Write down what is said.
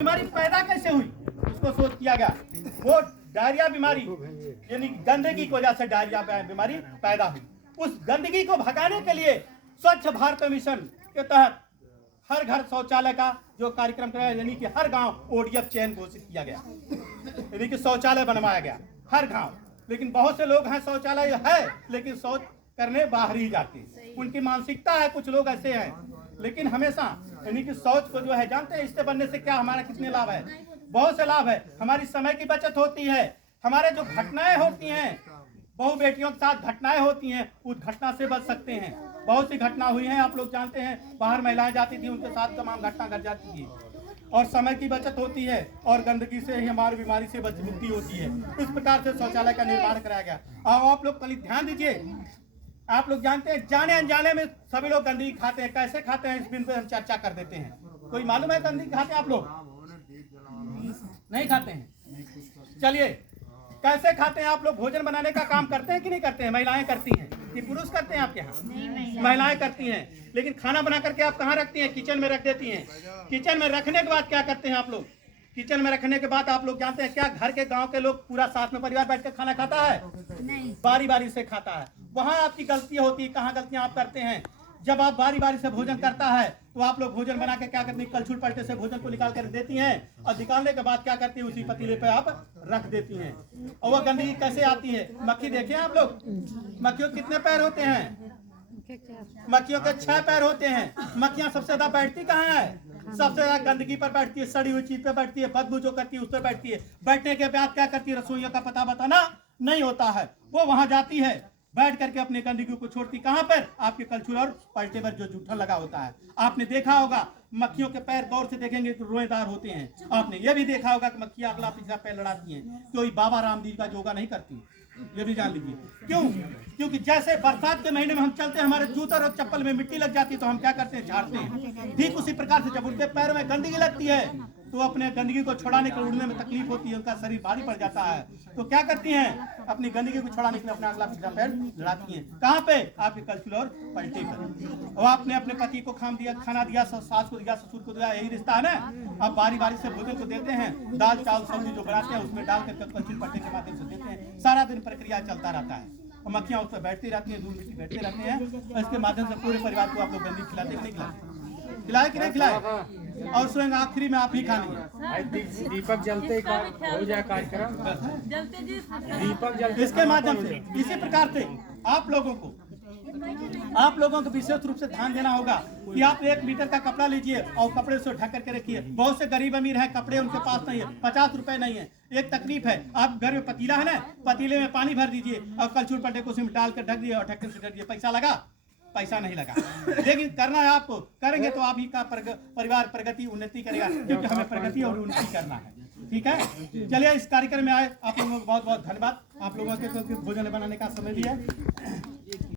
बीमारी पैदा कैसे हुई उसको सोच किया गया। वो डायरिया बीमारी यानी गंदगी की वजह से डायरिया बीमारी पैदा हुई। उस गंदगी को भगाने के लिए स्वच्छ भारत मिशन के तहत हर घर शौचालय का जो कार्यक्रम कराया, यानी कि हर गांव ओडीएफ चयन घोषित किया गया, यानी कि शौचालय बनवाया गया हर गांव। लेकिन बहुत से लोग हैं शौचालय है लेकिन शौच करने बाहर ही जाते हैं, उनकी मानसिकता है। कुछ लोग ऐसे हैं, लेकिन हमेशा यानी कि शौच को जो है जानते हैं इससे बनने से क्या हमारा कितने लाभ है, बहुत से लाभ है। हमारी समय की बचत होती है, हमारे जो घटनाएं होती हैं बहु बेटियों के साथ घटनाएं होती हैं उस घटना से बच सकते हैं। बहुत सी घटना हुई हैं, आप लोग जानते हैं, बाहर महिलाएं जाती थी उनके साथ तमाम घटना घट जाती थी और समय की बचत होती है और गंदगी से ही हमारी बीमारी से मुक्ति होती है। इस प्रकार से शौचालय का निर्माण कराया गया। अब आप लोग कल ध्यान दीजिए, आप लोग जानते हैं जाने अनजाने में सभी लोग गंदगी खाते हैं। कैसे खाते हैं इस बिन पे हम चर्चा कर देते हैं। कोई मालूम है गंदगी खाते हैं आप लोग? नहीं खाते हैं। चलिए कैसे खाते हैं आप लोग? भोजन बनाने का काम करते हैं कि नहीं करते हैं? महिलाएं करती हैं कि पुरुष करते हैं आपके यहाँ? महिलाएं करती हैं। लेकिन खाना बना करके आप कहाँ रखती हैं? किचन में रख देती हैं। किचन में रखने के बाद क्या करते हैं आप लोग? किचन में रखने के बाद आप लोग जानते हैं क्या घर के गांव के लोग पूरा साथ में परिवार बैठ कर खाना खाता है? नहीं, बारी बारी से खाता है। वहां आपकी गलती होती है। कहाँ गलतियां आप करते हैं? जब आप बारी बारी से भोजन करता है तो आप लोग भोजन बना के क्या करते हैं? कलछुल पलटे से भोजन को निकाल कर देती हैं और निकालने के बाद क्या करती है? उसी पतीले पे आप रख देती हैं। और वह गंदगी कैसे आती है? मक्खी देखे आप लोग? मक्खियों के कितने पैर होते हैं? मक्खियों के 6 पैर होते हैं। मक्खियां सबसे ज्यादा बैठती कहाँ है? सबसे ज्यादा गंदगी पर बैठती है, सड़ी हुई चीज पे बैठती है, बदबू जो करती है उस पर बैठती है। बैठने के बाद क्या करती है? रसोइयों का पता बताना नहीं होता है, वो वहां जाती है, बैठ करके अपने गंदगी को छोड़ती कहाँ पर? आपके कलछुल और पलटे पर जो जूठा लगा होता है। आपने देखा होगा मक्खियों के पैर गौर से देखेंगे तो रोएदार होते हैं। आपने ये भी देखा होगा कि मक्खियां अगला पिछला पैर लड़ाती हैं। कोई बाबा रामदेव का योगा नहीं करती, ये भी जान लीजिए। क्यों? क्योंकि जैसे बरसात के महीने में हम चलते हैं, हमारे जूते और चप्पल में मिट्टी लग जाती है तो हम क्या करते हैं? झाड़ते हैं। ठीक उसी प्रकार से जब उनके पैर में गंदगी लगती है तो अपने गंदगी को छुड़ाने के उड़ने में तकलीफ होती है, उनका शरीर भारी पड़ जाता है, तो क्या करती हैं? अपनी गंदगी को छुड़ाने के लिए अपना अगला पिछला पैर लड़ाती हैं। कहाँ पे? आपके कलछुल और पलटे पर। और आपने अपने पति को खाना दिया, सास को दिया, ससुर को दिया, यही रिश्ता है ना। आप बारी बारी से भोजन को देते हैं, दाल चावल सब्जी जो बनाते हैं उसमें डाल कर कलछुल पलटे के माध्यम से देते हैं। सारा दिन प्रक्रिया चलता रहता है और मक्खियां उस पर बैठती रहती हैं, धूल मिट्टी बैठते रहते हैं। और इसके माध्यम से पूरे परिवार को आप लोग गंदगी खिलाते कि नहीं खिलाते? खिलाए कि नहीं खिलाए? और स्वयं आखिरी में आप ही खा लेंगे। दीपक जलते का हो जाए कार्यक्रम, दीपक जलते इसके माध्यम से इसी प्रकार से आप लोगों को विशेष रूप से ध्यान देना होगा कि आप 1 मीटर का कपड़ा लीजिए और कपड़े से ढक करके रखिए। बहुत से गरीब अमीर हैं, कपड़े उनके पास नहीं है, 50 रुपए नहीं है। एक तकलीफ है, आप घर में पतीला है ना, पतीले में पानी भर दीजिए और कलछुल पलटे को उसमें डाल कर ढक दिए और ढक्कन से ढक दिए। पैसा लगा? पैसा नहीं लगा। लेकिन करना है आपको, करेंगे तो आप ही का परिवार प्रगति उन्नति करेगा, क्योंकि हमें प्रगति और उन्नति करना है। ठीक है, चलिए इस कार्यक्रम में आए आप लोगों को बहुत बहुत धन्यवाद। आप लोगों के भोजन बनाने का समय दिया।